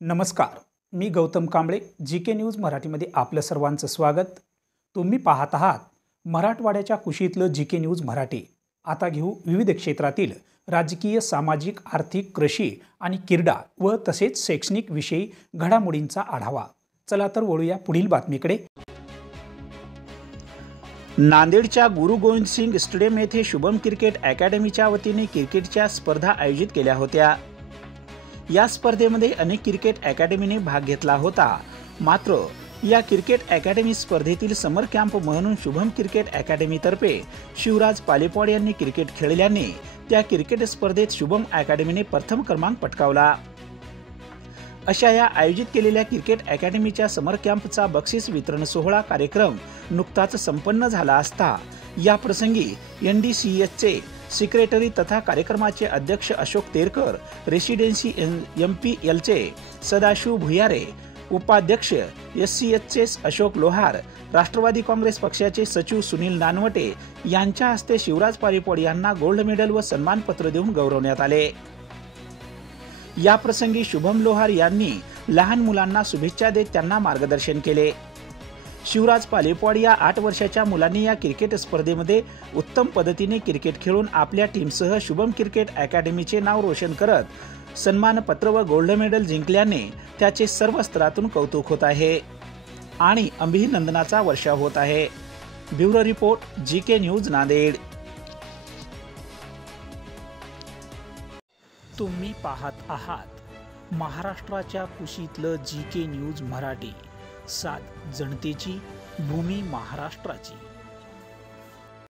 नमस्कार, मी Gautam Kamble. GK. News मराठीमध्ये आपलं सर्वांचं स्वागत. तुम्ही पाहत आहात मराठवाड्याच्या कुशीतलं जी.के. न्यूज मराठी. आता घेऊ विविध क्षेत्रातील राजकीय, सामाजिक, आर्थिक, कृषी आणि क्रीडा व तसेच शैक्षणिक विषयी घडामोडींचा आढावा. चला तर वळूया पुढील बातमीकडे. नांदेडच्या गुरु गोविंद सिंग स्टेडियम येथे शुभम क्रिकेट अकॅडमीच्या वतीने क्रिकेटच्या स्पर्धा आयोजित केल्या होत्या. या स्पर्धेमध्ये अनेक क्रिकेट अकॅडमीने भाग घेतला होता. मात्र या क्रिकेट अकॅडमी स्पर्धेतील समर कॅम्प म्हणून शुभम क्रिकेट अकॅडमीतर्फे शिवराज पालेपॉड यांनी क्रिकेट खेळल्याने त्या क्रिकेट स्पर्धेत शुभम अकॅडमीने प्रथम क्रमांक पटकावला. अशा या आयोजित केलेल्या क्रिकेट अकॅडमीच्या समर कॅम्पचा बक्षीस वितरण सोहळा कार्यक्रम नुकताच संपन्न झाला असता या प्रसंगी NDCSचे सेक्रेटरी तथा कार्यक्रमाचे अध्यक्ष अशोक तेरकर, रेसिडेन्सी MPLचे सदाशिव भुयारे, उपाध्यक्ष SCHचे अशोक लोहार, राष्ट्रवादी काँग्रेस पक्षाचे सचिव सुनील नानवटे यांच्या हस्ते शिवराज पालेपॉड यांना गोल्ड मेडल व सन्मानपत्र देऊन गौरवण्यात आले. या प्रसंगी शुभम लोहार यांनी लहान मुलांना शुभेच्छा देत त्यांना मार्गदर्शन केले. शिवराज पालेपॉड या 8 वर्षाच्या मुलांनी या क्रिकेट स्पर्धेमध्ये उत्तम पद्धतीने क्रिकेट खेळून आपल्या टीमसह शुभम क्रिकेट अकॅडमीचे नाव रोशन करत सन्मानपत्र व गोल्ड मेडल जिंकल्याने त्याचे सर्व स्तरातून कौतुक होत आहे आणि अभिनंदनाचा वर्षाव होत आहे. Bureau report, GK. News, Nanded. तुम्ही पाहत आहात महाराष्ट्राच्या कुशीतलं जी.के. न्यूज मराठी. सात जनतेची, भूमी महाराष्ट्राची.